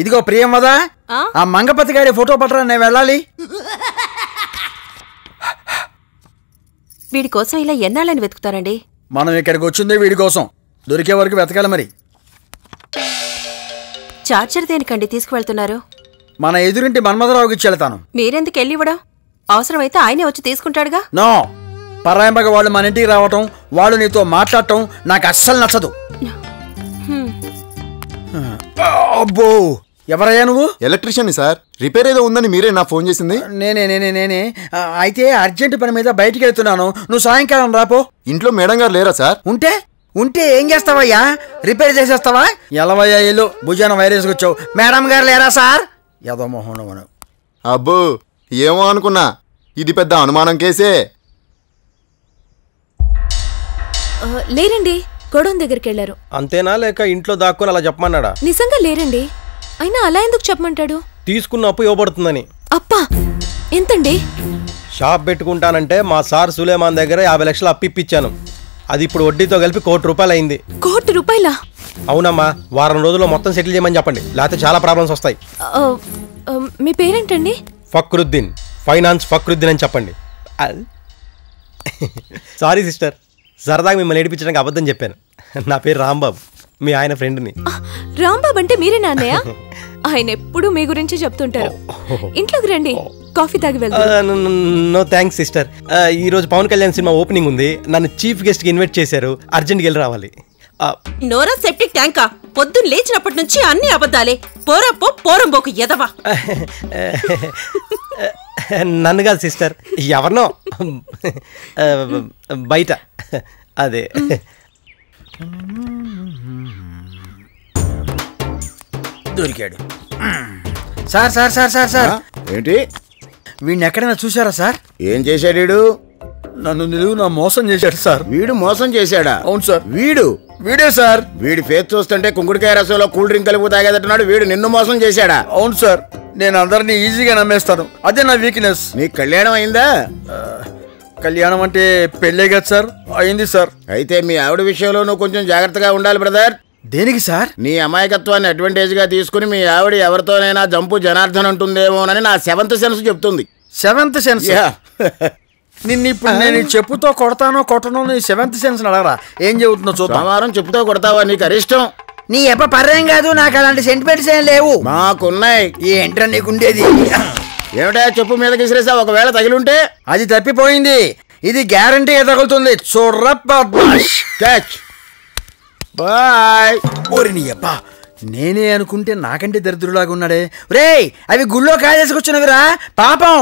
ఇదిగో ప్రియంవదా, ఆ మంగపతి గారి ఫోటో పట్టరా, నేను వెళ్ళాలి. వీడి కోసం ఇలా ఎన్నాళ్ళని వెతుకుతారండి? మనం ఇక్కడికి వచ్చిందే వీడి కోసం, దొరికే వరకు వెతకాలి. మరి చార్జర్ దేనికండి తీసుకువెళ్తున్నారు? మన ఎదురింటి మన్మథరావుకి ఇచ్చి వెళ్తాను. మీరెందుకు వెళ్ళివ్వడం? అవసరమైతే ఆయనే వచ్చి తీసుకుంటాడుగా. నో, పరాయంబగ వాళ్ళు మన ఇంటికి రావటం, వాళ్ళు నీతో మాట్లాడటం నాకు అస్సలు నచ్చదు. అబ్బో, ఎవరయ్యా నువ్వు? Electrician sir. రిపేర్ ఏదో ఉందని మీరే నా ఫోన్ చేసింది? నేనే. అయితే అర్జెంట్ పని మీద బయటికి వెళ్తున్నాను, నువ్వు సాయంకాలం రాపో. ఇంట్లో మేడం గారు లేరా సార్? ఉంటే ఏం చేస్తావయ్యా? రిపేర్ చేసేస్తావా? ఎలవయ్యా ఇల్లు భుజాన వైరస్ వచ్చావు. మేడం గారు లేరా సార్? ఏదో మొహం. అబ్బో, ఏమో అనుకున్నా, ఇది పెద్ద అనుమానం కేసే. లేరండి, గొడౌన్ దగ్గరికి వెళ్ళారు. అంతేనా, లేక ఇంట్లో దాక్కుని అలా చెప్పమన్నాడా? నిజంగా లేరండి. అయినా అలా ఎందుకు చెప్పమంటాడు? తీసుకున్న అప్పు ఇవ్వబడుతుందని. అప్పా ఎంతండి? షాప్ పెట్టుకుంటానంటే మా సార్ సులేమాన్ దగ్గర 50 లక్షలు అప్పిప్పించాను. అది ఇప్పుడు వడ్డీతో కలిపి ₹1 కోటి అయింది. ₹1 కోటి? అవునమ్మా, వారం రోజుల్లో మొత్తం సెటిల్ చేయమని చెప్పండి, లేకపోతే చాలా ప్రాబ్లమ్స్ వస్తాయి. మీ పేరేంటండి? ఫక్రుద్దీన్, ఫైనాన్స్ ఫక్రుద్దీన్ అని చెప్పండి. సారీ సిస్టర్, సరదాగా మిమ్మల్ని ఏడిపించడానికి అబద్ధం చెప్పాను. నా పేరు రాంబాబు, మీ ఆయన ఫ్రెండ్ని. రాంబాబు అంటే మీరేనా అన్నయ్య? ఆయన ఎప్పుడు మీ గురించి చెప్తుంటారు. ఇంట్లోకి రండి, కాఫీ తాగి వెళ్దాం. నో థ్యాంక్స్ సిస్టర్, ఈరోజు పవన్ కళ్యాణ్ సినిమా ఓపెనింగ్ ఉంది, నన్ను చీఫ్ గెస్ట్కి ఇన్వైట్ చేశారు, అర్జెంట్కి వెళ్ళి రావాలి. నోరా సెప్టిక్ ట్యాంకా? పొద్దున్న లేచినప్పటి నుంచి అన్ని అబద్ధాలే. పోరంబోకు ఎదవా. నన్ను కాదు సిస్టర్, ఎవరినో బయట. అదే దొరికాడు. సార్ ఏంటి? వీడిని ఎక్కడైనా చూసారా సార్? ఏం చేశాడు వీడు? నన్ను నిలువునా మోసం చేశాడు సార్. వీడు మోసం చేశాడా? అవును సార్. వీడే సార్. వీడి ఫేస్ చూస్తుంటే కుంకుడికాయ రసంలో కూల్ డ్రింక్ కలిపి తాగేదట్టున్నాడు. వీడు నిన్ను మోసం చేశాడా? అవును సార్, నేను అందరినీ ఈజీగా నమ్మేస్తాను, అదే నా వీక్నెస్. నీకు కళ్యాణం అయిందా? కళ్యాణం అంటే పెళ్ళే కదా సార్. అయింది సార్. అయితే మీ ఆవిడ విషయంలో నువ్వు కొంచెం జాగ్రత్తగా ఉండాలి బ్రదర్. దేనికి సార్? నీ అమాయకత్వాన్ని అడ్వాంటేజ్ గా తీసుకుని మీ ఆవిడ ఎవరితోనైనా జంపు జనార్దన్ అంటుందేమోనని నా 7th సెన్స్ చెప్తుంది. 7th sense? నిన్ను ఇప్పుడు నేను చెప్పుతో కొడతానో కొట్టనో నీ 7th సెన్స్ అడగరా, ఏం చెబుతుందో చూద్దాం. సోమవారం చెప్పుతో కొడతావా? నీకు అరిష్టం. నీ ఎప్ప పర్యం కాదు, నాకు అలాంటి సెంటిమెంట్స్ ఏం లేవు. మాకున్నాయి. ఏంట్రా నీకుండేది? ఏమిటా చెప్పు మీద గిసిరేసా? ఒకవేళ తగిలుంటే? అది తప్పిపోయింది, ఇది గ్యారంటీగా తగులుతుంది. చూడ్రా బద్మాష్. క్యాచ్. బాయ్. ఓరి నీ అబ్బా, నేనే అనుకుంటే నాకంటే దరిద్రులాగా ఉన్నాడే. రేయ్, అవి గుళ్ళో కాజేసుకొచ్చినవిరా పాపం.